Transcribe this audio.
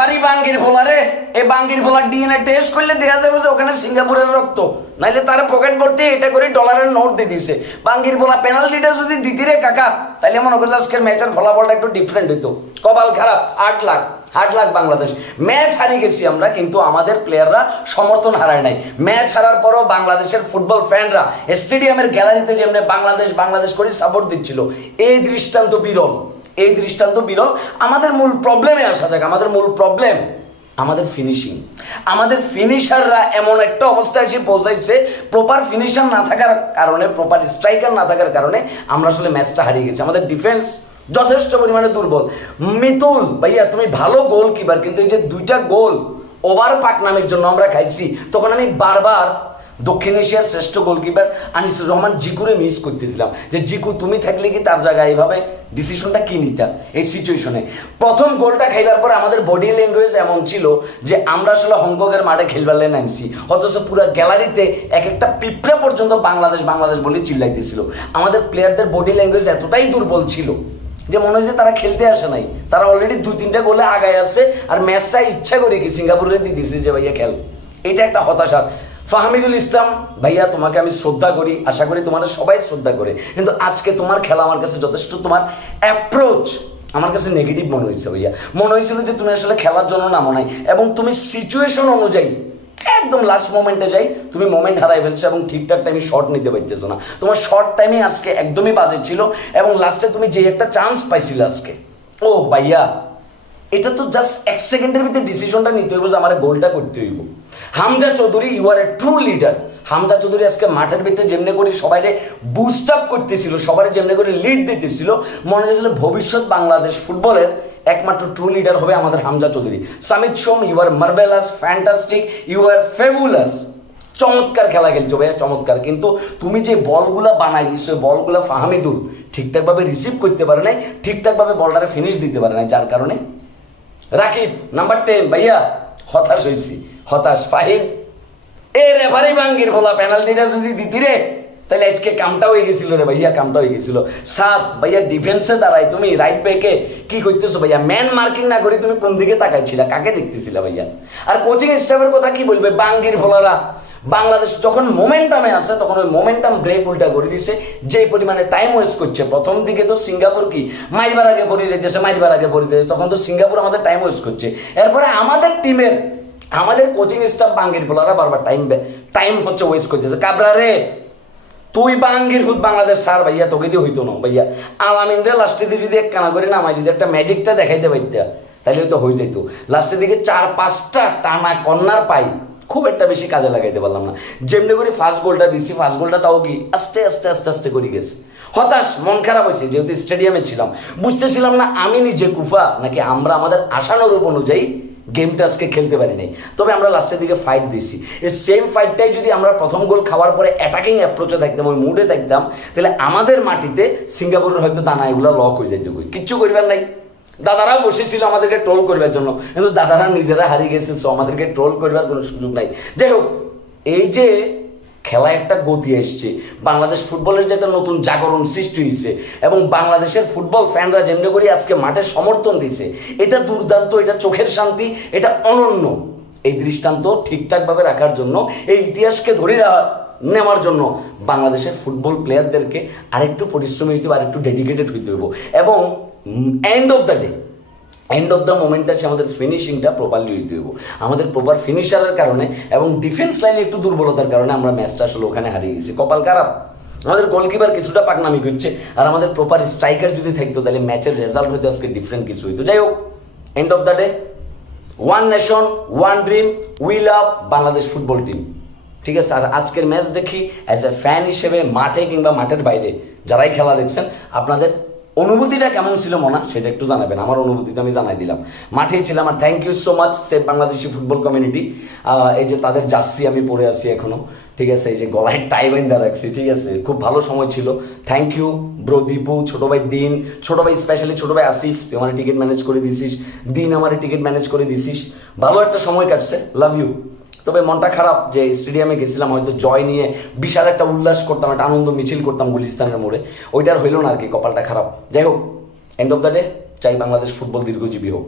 Referee বাঙ্গির ফোলারে এই বাঙ্গির ফোলার DNA test করলে দেখা যাবে যে ওখানে সিঙ্গাপুরের রক্ত, নাইলে তারা পকেট ভর্তি এটা করে ডলারের নোট দিয়ে দিছে। বাঙ্গির ফোলা পেনাল্টিটা যদি দিতি রে কাকা, তাইলে মনে করছে আজকের ম্যাচের ফলাফলটা একটু ডিফারেন্ট হইতো। কপাল খারাপ, 8 লাখ বাংলাদেশ ম্যাচ হারিয়ে গেছি আমরা, কিন্তু আমাদের প্লেয়াররা সমর্থন হারায় নাই। ম্যাচ হারার পরও বাংলাদেশের ফুটবল ফ্যানরা স্টেডিয়ামের গ্যালারিতে যেমনি বাংলাদেশ বাংলাদেশ করে সাপোর্ট দিচ্ছিল, এই দৃষ্টান্ত বিরল, এই দৃষ্টান্ত বিরল। আমাদের মূল প্রবলেমে আসা যাক। আমাদের মূল প্রবলেম আমাদের ফিনিশিং। আমাদের ফিনিশাররা এমন একটা অবস্থায় এসে পৌঁছাইছে, প্রপার ফিনিশার না থাকার কারণে, প্রপার স্ট্রাইকার না থাকার কারণে আমরা আসলে ম্যাচটা হারিয়ে গেছি। আমাদের ডিফেন্স যথেষ্ট পরিমাণে দুর্বল। মিতুল ভাইয়া তুমি ভালো গোল কিপার, কিন্তু এই যে 2টা গোল ওভার পাকনামের জন্য আমরা খাইছি, তখন আমি বারবার দক্ষিণ এশিয়ার শ্রেষ্ঠ গোলকিপার আনিসুর রহমান জিকুরে মিস করতেছিলাম যে জিকু তুমি থাকলে কি তার জায়গায় এইভাবে ডিসিশনটা কি নিতা এই সিচুয়েশনে। প্রথম গোলটা খাইবার পরে আমাদের বডি ল্যাঙ্গুয়েজ এমন ছিল যে আমরা আসলে হংকংয়ের মাঠে খেলবারে নামছি, অথচ পুরো গ্যালারিতে এক একটা পিঁপড়ে পর্যন্ত বাংলাদেশ বাংলাদেশ বলে চিল্লাইতেছিল। আমাদের প্লেয়ারদের বডি ল্যাঙ্গুয়েজ এতটাই দুর্বল ছিল যে মনে হয় যে তারা খেলতে আসে নাই, তারা অলরেডি 2-3টা গোলে আগায় আসছে, আর ম্যাচটা ইচ্ছা করে কি সিঙ্গাপুরে দিয়ে দিয়েছে যে ভাইয়া খেল। এটা একটা হতাশা। ফাহমিদুল ইসলাম ভাইয়া তোমাকে আমি শ্রদ্ধা করি, আশা করি তোমার সবাই শ্রদ্ধা করে, কিন্তু আজকে তোমার খেলা আমার কাছে যথেষ্ট, তোমার অ্যাপ্রোচ আমার কাছে নেগেটিভ মনে হয়েছে ভাইয়া। মনে হয়েছিল যে তুমি আসলে খেলার জন্য নামো নাই, এবং তুমি সিচুয়েশন অনুযায়ী একদম লাস্ট মোমেন্টে যাই তুমি মোমেন্ট হারাই ফেলছো এবং ঠিকঠাক টাইমে শট নিতে পারতেছো না। তোমার শর্ট টাইমে আজকে একদমই বাজে ছিল, এবং লাস্টে তুমি যে একটা চান্স পাইছিলে আজকে, ও ভাইয়া এটা তো জাস্ট 1 সেকেন্ডের ভিতরে ডিসিশনটা নিতে হইব যে আমার গোলটা করতে হইব। Hamza Chowdhury you are a true leader. Hamza Chowdhury আজকে মাঠের ভিতরে যেমনি করে সবাইরে বুস্ট আপ করতেছিল, সবাই যেমনি করে লিড দিতেছিল, মনে হয়েছিল ভবিষ্যৎ বাংলাদেশ ফুটবলের একমাত্র ট্রু লিডার হবে আমাদের Hamza Chowdhury. Samit Shome you are marvellous, fantastic, you are fabulous. চমৎকার খেলা খেলছো ভাইয়া, চমৎকার, কিন্তু তুমি যে বলগুলা বানাই দিচ্ছো, বলগুলা ফাহমিদুল ঠিকঠাকভাবে রিসিভ করতে পারে নাই, ঠিকঠাকভাবে বলটারে ফিনিশ দিতে পারে নাই, যার কারণে রাকিব নাম্বার 10 ভাইয়া হতাশ হয়েছি, হতাশ। ফাহিম এ রেফারি বাঙ্গির বলা পেনাল্টিটা যদি দিতি রে, তাহলে আজকে কামটা হয়ে গেছিল রে ভাইয়া, কামটা হয়ে গেছিল। 7 ভাইয়া ডিফেন্সে দাঁড়াই তুমি রাইট ব্যাকে কি করতেছো ভাইয়া? ম্যান মার্কিং না করে তুমি কোন দিকে তাকাইছিলা, কাকে দেখতেছিলা ভাইয়া? আর কোচিং স্টাফের কথা কি বলবে? বাঙ্গির ফলারা বাংলাদেশ যখন মোমেন্টামে আসে তখন ওই মোমেন্টাম ব্রেক উল্টা করে দিছে, যে পরিমাণে টাইম ওয়েস্ট করছে। প্রথম দিকে তো সিঙ্গাপুর কি মাইরবার আগে পড়ে যাইতেছে, মাইরবার আগে পড়ে যাইতেছে, তখন তো সিঙ্গাপুর আমাদের টাইম ওয়েস্ট করছে। এরপরে আমাদের টিমের আমাদের কোচিং স্টাফ বাঙ্গির ফলারা বারবার টাইম হচ্ছে ওয়েস্ট করতেছে। কাবরা রে তুই বাঙ্গির ফুট বাংলাদেশ সার ভাইয়া, তোকে দিয়ে হইতো না ভাইয়া। আলামিনরে লাস্টের দিকে যদি এক কানা করে নামাই, যদি একটা ম্যাজিকটা দেখাইতে পারতা, তাহলে হয়তো হয়ে যেত। লাস্টের দিকে 4-5টা টানা কর্নার পাই, খুব একটা বেশি কাজে লাগাইতে পারলাম না। যেমনি করে ফার্স্ট গোলটা দিচ্ছি, ফার্স্ট গোলটা তাও কি আস্তে আস্তে আস্তে আস্তে করে গেছে। হতাশ, মন খারাপ হয়েছে, যেহেতু স্টেডিয়ামে ছিলাম, বুঝতেছিলাম না আমি নিজে কুফা নাকি আমরা আমাদের আশানুরূপ অনুযায়ী গেমটা আজকে খেলতে পারি নাই। তবে আমরা লাস্টের দিকে ফাইট দিয়েছি। এই সেম ফাইটটাই যদি আমরা প্রথম গোল খাওয়ার পরে অ্যাটাকিং অ্যাপ্রোচে থাকতাম, ওই মুডে থাকতাম, তাহলে আমাদের মাটিতে সিঙ্গাপুরের হয়তো দানা এগুলো লক হয়ে যাইতে, কিচ্ছু করবার নাই। দাদারাও বসেছিল আমাদেরকে ট্রোল করবার জন্য, কিন্তু দাদারা নিজেরা হারিয়ে গেছে, সো আমাদেরকে ট্রোল করবার কোনো সুযোগ নাই। যাই হোক, এই যে খেলায় একটা গতি এসছে, বাংলাদেশ ফুটবলের যে একটা নতুন জাগরণ সৃষ্টি হয়েছে, এবং বাংলাদেশের ফুটবল ফ্যানরা যেমনি করে আজকে মাঠে সমর্থন দিয়েছে, এটা দুর্দান্ত, এটা চোখের শান্তি, এটা অনন্য। এই দৃষ্টান্ত ঠিকঠাকভাবে রাখার জন্য, এই ইতিহাসকে ধরে নেওয়ার জন্য বাংলাদেশের ফুটবল প্লেয়ারদেরকে আরেকটু পরিশ্রমী হইতে হবে, আরেকটু ডেডিকেটেড হইতে হইব, এবং এন্ড অফ দ্য মোমেন্টটা সে আমাদের ফিনিশিংটা প্রপারলি হইতে হইব। আমাদের প্রপার ফিনিশারের কারণে এবং ডিফেন্স লাইনে একটু দুর্বলতার কারণে আমরা ম্যাচটা আসলে ওখানে হারিয়ে গেছি। কপাল খারাপ, আমাদের গোলকিপার কিছুটা পাকনামি করছে, আর আমাদের প্রপার স্ট্রাইকার যদি থাকতো তাহলে ম্যাচের রেজাল্ট হইতো আজকে ডিফারেন্ট কিছু হইতো। যাই হোক, end of the day, one nation one dream, we love Bangladesh football team. ঠিক আছে, আর আজকের ম্যাচ দেখি অ্যাজ এ ফ্যান হিসেবে মাঠে কিংবা মাঠের বাইরে যারাই খেলা দেখছেন, আপনাদের অনুভূতিটা কেমন ছিল মনে সেটা একটু জানাবেন। আমার অনুভূতি তো আমি জানাই দিলাম, মাঠেই ছিলাম। আর thank you so much save Bangladeshi football community. এই যে তাদের জার্সি আমি পরে আছি এখনো, ঠিক আছে, এই যে গলায় টাই বাইন্দা রাখছি, ঠিক আছে, খুব ভালো সময় ছিল। থ্যাংক ইউ ব্রো দীপু, ছোটো ভাই দিন, ছোটো ভাই স্পেশালি ছোটো ভাই আসিফ, তুই আমার টিকিট ম্যানেজ করে দিছিস, দিন আমার টিকিট ম্যানেজ করে দিছিস, ভালো একটা সময় কাটছে, লাভ ইউ। তবে মনটা খারাপ যে স্টেডিয়ামে গেছিলাম, হয়তো জয় নিয়ে বিশাল একটা উল্লাস করতাম, একটা আনন্দ মিছিল করতাম গুলিস্তানের মোড়ে, ওইটার হইল না আর কি, কপালটা খারাপ। যাই হোক, এন্ড অফ দ্য ডে চাই বাংলাদেশ ফুটবল দীর্ঘজীবী হোক।